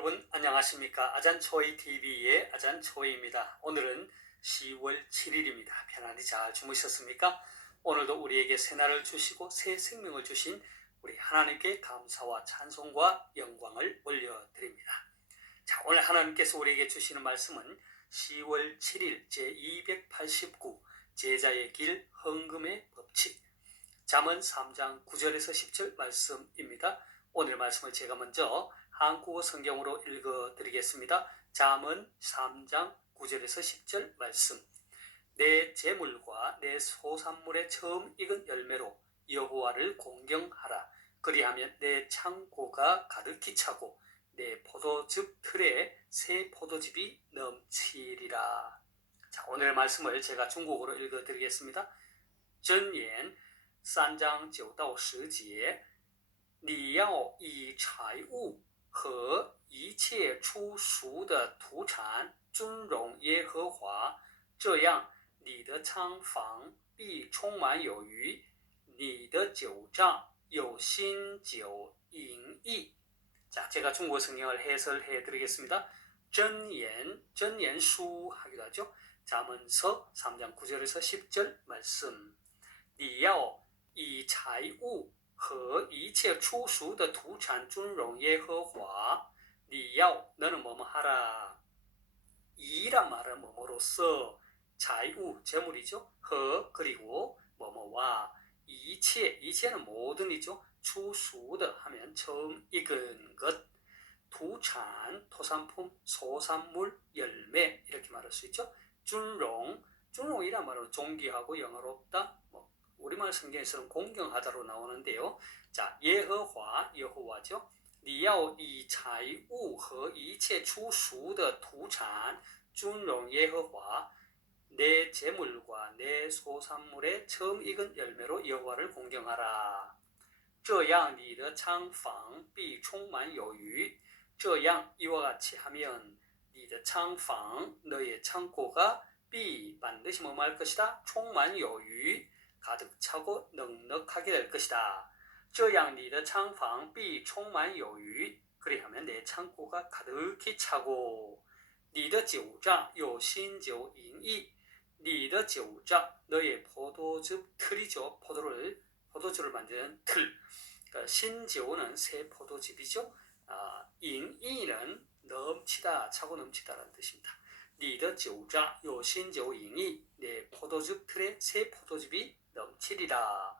여러분 안녕하십니까? 아잔초이TV의 아잔초이입니다. 오늘은 10월 7일입니다. 편안히 잘 주무셨습니까? 오늘도 우리에게 새날을 주시고 새 생명을 주신 우리 하나님께 감사와 찬송과 영광을 올려드립니다. 자, 오늘 하나님께서 우리에게 주시는 말씀은 10월 7일 제289 제자의 길 헌금의 법칙 잠언 3장 9절에서 10절 말씀입니다. 오늘 말씀을 제가 먼저 한국어 성경으로 읽어드리겠습니다. 잠언 3장 9절에서 10절 말씀. 내 재물과 내 소산물의 처음 익은 열매로 여호와를 공경하라. 그리하면 내 창고가 가득히 차고 내 포도즙 틀에 새 포도즙이 넘치리라. 자, 오늘 말씀을 제가 중국어로 읽어드리겠습니다. 箴言3章9到10节，你要以财物和一切出熟的土产尊荣耶和华，这样你的仓房必充满有余，你的酒账有新酒盈溢。 자, 제가 중국어 성경을 해설해 드리겠습니다. 箴言, 箴言书 하기도 하죠. 잠언서 3장 9절에서 10절 말씀. 你要以财物和一切出熟的土产尊荣耶和华。你要 너는 뭐뭐 하라. 이란 말은 뭐뭐로써财物 재물이죠. 허 그리고 뭐뭐와 이체는 모든이죠. 出熟的 하면 처음 익은 것, 土产 토산품, 소산물, 열매 이렇게 말할 수 있죠. 尊荣이란 말은 존귀하고 영화롭다. 우리말 성경에서는 공경하다로 나오는데요. 자, 예허화, 여호와죠. 你要以财物和一切出熟的土产尊荣耶和华. 내 재물과 내 소산물의 처음 익은 열매로 여호와를 공경하라. 这样你的仓房必充满有余. 这样 이와 같이 하면 你的仓房 너의 창고가 必 반드시 뭐뭐 할 것이다. 充满有余 가득 차고 넉넉하게 될 것이다. 这样你的仓房必充满有余. 그리하면 내 창고가 가득히 차고 你的酒账有新酒盈溢. 你的酒账 너의 포도즙 틀이죠. 포도주를 만드는 틀. 그러니까 신酒는 새 포도즙이죠.盈溢는 넘치다, 차고 넘치다라는 뜻입니다. 你的酒账有新酒盈溢. 내 포도즙 틀에 새 포도즙이 넘치리라.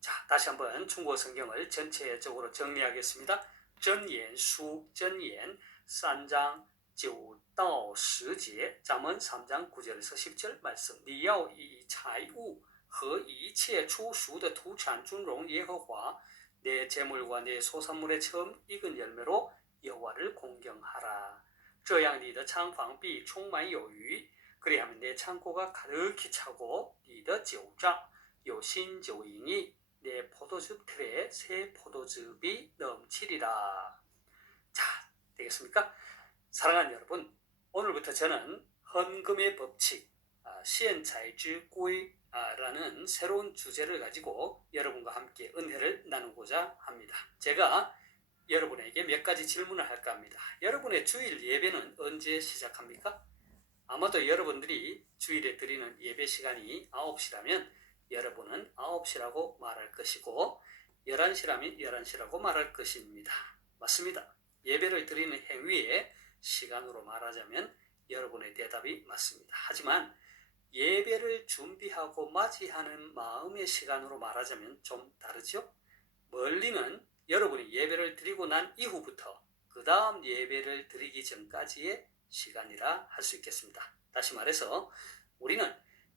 자, 다시 한번 중국어 성경을 전체적으로 정리하겠습니다. 箴言书, 箴言 3장 9到10节, 잠언 3장 9절에서 10절 말씀. 你要以财物和一切出熟的土产尊荣耶和华. 내 재물과 내 소산물의 처음 익은 열매로 여호와를 공경하라. 这样你的仓房必充满有余. 그리하면 내 창고가 가득히 차고 你的酒账有新酒盈溢. 내 포도즙 틀에 새 포도즙이 넘치리라. 자, 되겠습니까? 사랑하는 여러분, 오늘부터 저는 헌금의 법칙, 시엔차이즈구이라는 새로운 주제를 가지고 여러분과 함께 은혜를 나누고자 합니다. 제가 여러분에게 몇 가지 질문을 할까 합니다. 여러분의 주일 예배는 언제 시작합니까? 아마도 여러분들이 주일에 드리는 예배 시간이 9시라면 여러분은 9시라고 말할 것이고 11시라면 11시라고 말할 것입니다. 맞습니다. 예배를 드리는 행위의 시간으로 말하자면 여러분의 대답이 맞습니다. 하지만 예배를 준비하고 맞이하는 마음의 시간으로 말하자면 좀 다르죠? 멀리는 여러분이 예배를 드리고 난 이후부터 그 다음 예배를 드리기 전까지의 시간이라 할 수 있겠습니다. 다시 말해서 우리는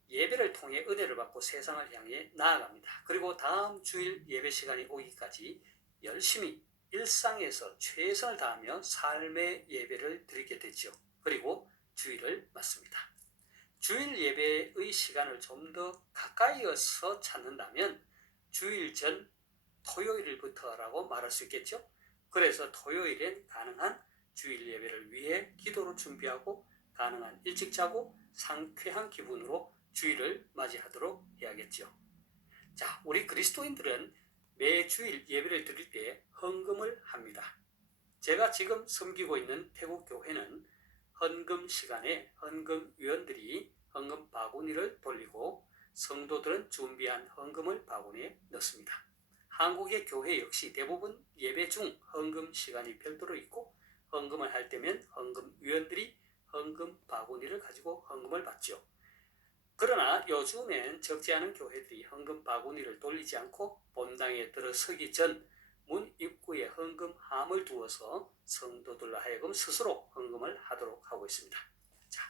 예배를 통해 은혜를 받고 세상을 향해 나아갑니다. 그리고 다음 주일 예배 시간이 오기까지 열심히 일상에서 최선을 다하며 삶의 예배를 드리게 되죠. 그리고 주일을 맞습니다. 주일 예배의 시간을 좀 더 가까이어서 찾는다면 주일 전 토요일부터라고 말할 수 있겠죠. 그래서 토요일엔 가능한 주일 예배를 위해 기도로 준비하고 가능한 일찍 자고 상쾌한 기분으로 주일을 맞이하도록 해야겠죠. 자, 우리 그리스도인들은 매 주일 예배를 드릴 때 헌금을 합니다. 제가 지금 섬기고 있는 태국 교회는 헌금 시간에 헌금위원들이 헌금 바구니를 돌리고 성도들은 준비한 헌금을 바구니에 넣습니다. 한국의 교회 역시 대부분 예배 중 헌금 시간이 별도로 있고 헌금을 할 때면 헌금위원들이 헌금 바구니를 가지고 헌금을 받죠. 그러나 요즘엔 적지 않은 교회들이 헌금 바구니를 돌리지 않고 본당에 들어서기 전 문 입구에 헌금함을 두어서 성도들로 하여금 스스로 헌금을 하도록 하고 있습니다. 자,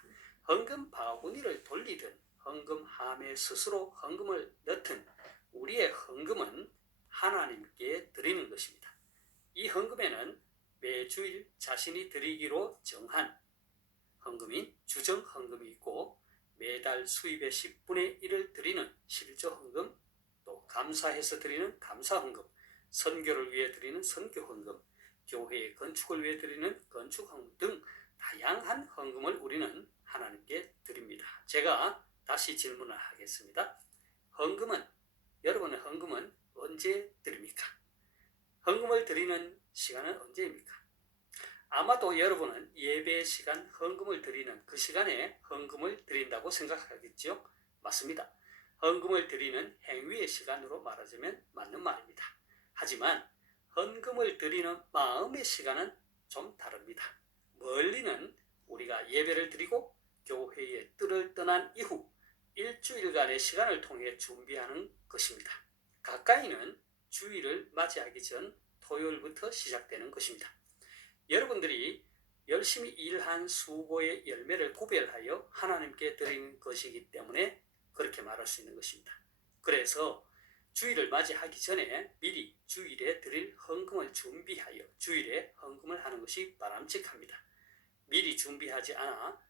헌금 바구니를 돌리든 헌금함에 스스로 헌금을 넣든 우리의 헌금은 하나님께 드리는 것입니다. 이 헌금에는 매주일 자신이 드리기로 정한 헌금인 주정 헌금이 있고 매달 수입의 10분의 1을 드리는 실조 헌금, 또 감사해서 드리는 감사 헌금, 선교를 위해 드리는 선교 헌금, 교회의 건축을 위해 드리는 건축 헌금 등 다양한 헌금을 우리는 하나님께 드립니다. 제가 다시 질문을 하겠습니다. 여러분의 헌금은 언제 드립니까? 헌금을 드리는 시간은 언제입니까? 아마도 여러분은 예배 시간 헌금을 드리는 그 시간에 헌금을 드린다고 생각하겠죠? 맞습니다. 헌금을 드리는 행위의 시간으로 말하자면 맞는 말입니다. 하지만 헌금을 드리는 마음의 시간은 좀 다릅니다. 멀리는 우리가 예배를 드리고 교회의 뜰을 떠난 이후 일주일간의 시간을 통해 준비하는 것입니다. 가까이는 주일을 맞이하기 전 토요일부터 시작되는 것입니다. 여러분들이 열심히 일한 수고의 열매를 구별하여 하나님께 드리는 것이기 때문에 그렇게 말할 수 있는 것입니다. 그래서 주일을 맞이하기 전에 미리 주일에 드릴 헌금을 준비하여 주일에 헌금을 하는 것이 바람직합니다. 미리 준비하지 않아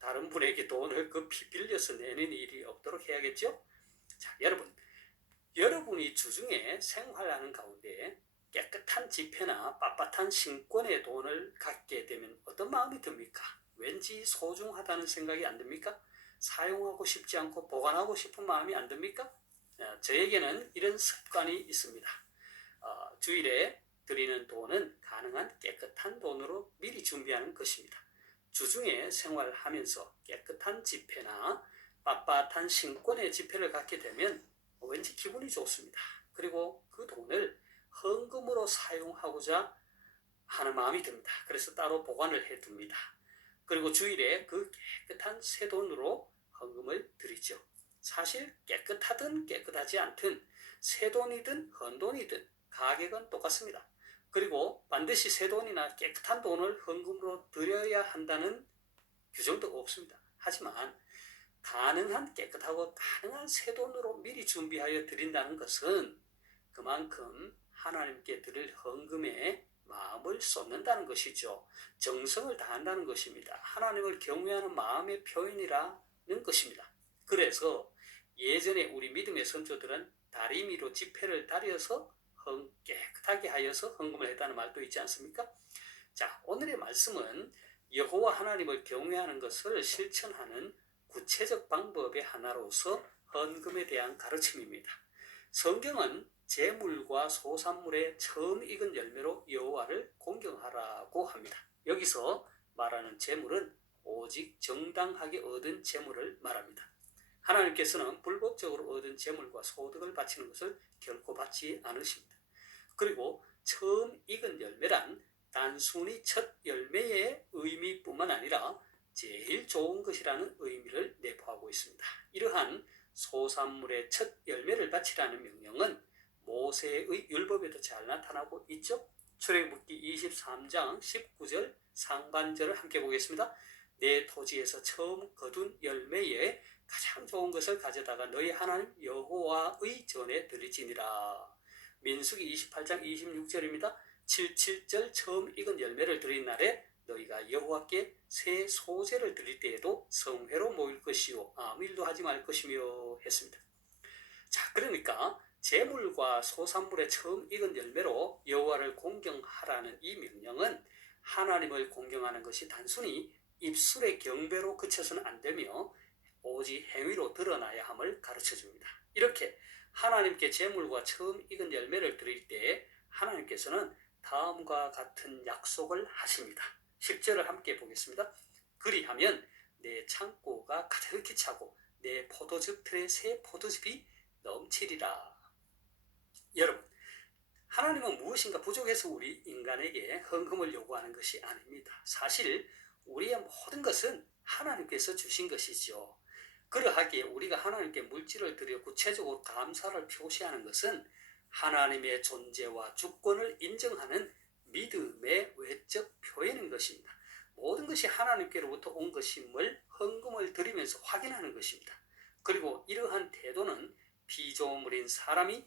다른 분에게 돈을 급히 빌려서 내는 일이 없도록 해야겠죠? 자, 여러분이 주중에 생활하는 가운데 깨끗한 지폐나 빳빳한 신권의 돈을 갖게 되면 어떤 마음이 듭니까? 왠지 소중하다는 생각이 안 듭니까? 사용하고 싶지 않고 보관하고 싶은 마음이 안 듭니까? 저에게는 이런 습관이 있습니다. 주일에 드리는 돈은 가능한 깨끗한 돈으로 미리 준비하는 것입니다. 주중에 생활하면서 깨끗한 지폐나 빳빳한 신권의 지폐를 갖게 되면 왠지 기분이 좋습니다. 그리고 그 돈을 헌금으로 사용하고자 하는 마음이 듭니다. 그래서 따로 보관을 해둡니다. 그리고 주일에 그 깨끗한 새 돈으로 헌금을 드리죠. 사실 깨끗하든 깨끗하지 않든 새 돈이든 헌돈이든 가격은 똑같습니다. 그리고 반드시 새 돈이나 깨끗한 돈을 헌금으로 드려야 한다는 규정도 없습니다. 하지만 가능한 깨끗하고 가능한 새 돈으로 미리 준비하여 드린다는 것은 그만큼 하나님께 드릴 헌금에 마음을 쏟는다는 것이죠. 정성을 다한다는 것입니다. 하나님을 경외하는 마음의 표현이라는 것입니다. 그래서 예전에 우리 믿음의 선조들은 다리미로 지폐를 다려서 깨끗하게 하여서 헌금을 했다는 말도 있지 않습니까? 자, 오늘의 말씀은 여호와 하나님을 경외하는 것을 실천하는 구체적 방법의 하나로서 헌금에 대한 가르침입니다. 성경은 제물과 소산물의 처음 익은 열매로 여호와를 공경하라고 합니다. 여기서 말하는 제물은 오직 정당하게 얻은 제물을 말합니다. 하나님께서는 불법적으로 얻은 제물과 소득을 바치는 것을 결코 받지 않으십니다. 그리고 처음 익은 열매란 단순히 첫 열매의 의미뿐만 아니라 제일 좋은 것이라는 의미를 내포하고 있습니다. 이러한 소산물의 첫 열매를 바치라는 명령은 모세의 율법에도 잘 나타나고 있죠. 출애굽기 23장 19절 상반절을 함께 보겠습니다. 내 토지에서 처음 거둔 열매에 가장 좋은 것을 가져다가 너희 하나님 여호와의 전에 드리지니라. 민수기 28장 26절입니다. 77절 처음 익은 열매를 드린 날에 너희가 여호와께 새 소제를 드릴 때에도 성회로 모일 것이요 아무 일도 하지 말 것이며 했습니다. 자, 그러니까 제물과 소산물의 처음 익은 열매로 여호와를 공경하라는 이 명령은 하나님을 공경하는 것이 단순히 입술의 경배로 그쳐서는 안 되며 오직 행위로 드러나야 함을 가르쳐줍니다. 이렇게 하나님께 제물과 처음 익은 열매를 드릴 때 하나님께서는 다음과 같은 약속을 하십니다. 10절을 함께 보겠습니다. 그리하면 내 창고가 가득히 차고 내 포도즙 틀에 새 포도즙이 넘치리라. 여러분, 하나님은 무엇인가 부족해서 우리 인간에게 헌금을 요구하는 것이 아닙니다. 사실 우리의 모든 것은 하나님께서 주신 것이죠. 그러하기에 우리가 하나님께 물질을 드려 구체적으로 감사를 표시하는 것은 하나님의 존재와 주권을 인정하는 믿음의 외적 표현인 것입니다. 모든 것이 하나님께로부터 온 것임을 헌금을 드리면서 확인하는 것입니다. 그리고 이러한 태도는 피조물인 사람이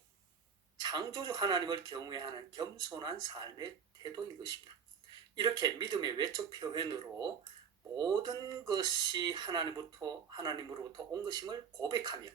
창조주 하나님을 경외하는 겸손한 삶의 태도인 것입니다. 이렇게 믿음의 외적 표현으로 모든 것이 하나님으로부터 온 것임을 고백하며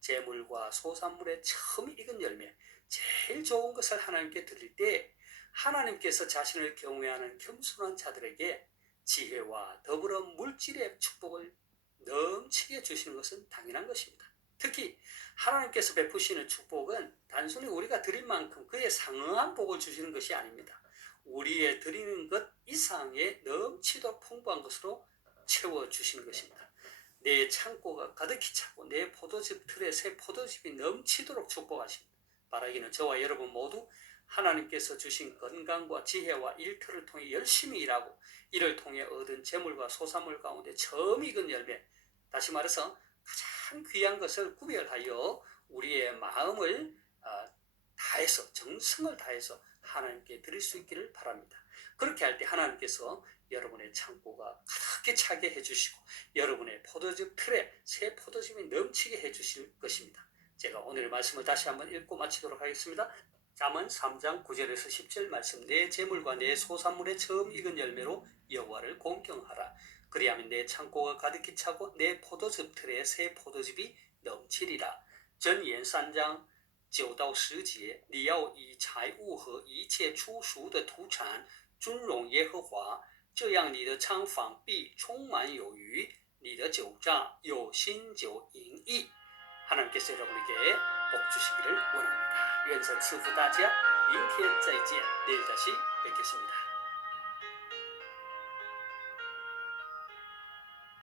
재물과 소산물의 처음 익은 열매, 제일 좋은 것을 하나님께 드릴 때 하나님께서 자신을 경외하는 겸손한 자들에게 지혜와 더불어 물질의 축복을 넘치게 주시는 것은 당연한 것입니다. 특히 하나님께서 베푸시는 축복은 단순히 우리가 드린 만큼 그에 상응한 복을 주시는 것이 아닙니다. 우리의 드리는 것 이상의 넘치도록 풍부한 것으로 채워주시는 것입니다. 내 창고가 가득히 차고 내 포도즙 틀에 새 포도즙이 넘치도록 축복하십니다. 바라기는 저와 여러분 모두 하나님께서 주신 건강과 지혜와 일터를 통해 열심히 일하고 이를 통해 얻은 재물과 소산물 가운데 처음 익은 열매, 다시 말해서 가장 귀한 것을 구별하여 우리의 마음을 다해서 정성을 다해서 하나님께 드릴 수 있기를 바랍니다. 그렇게 할 때 하나님께서 여러분의 창고가 가득히 차게 해주시고 여러분의 포도즙 틀에 새 포도즙이 넘치게 해주실 것입니다. 제가 오늘의 말씀을 다시 한번 읽고 마치도록 하겠습니다. 잠언 3장 9절에서 10절 말씀. 내 재물과 내 소산물의 처음 익은 열매로 여호와를 공경하라. 그리하면 내 창고가 가득히 차고 내 포도즙 틀에 새 포도즙이 넘치리라.箴言3장9到10节，你要以财物和一切出熟的土产尊荣耶和华，这样你的仓房必充满有余，你的酒榨有新酒盈溢。 하나님께서 여러분에게 복 주시기를 원합니다.愿神赐福大家，明天再见，내일 다시 뵙겠습니다.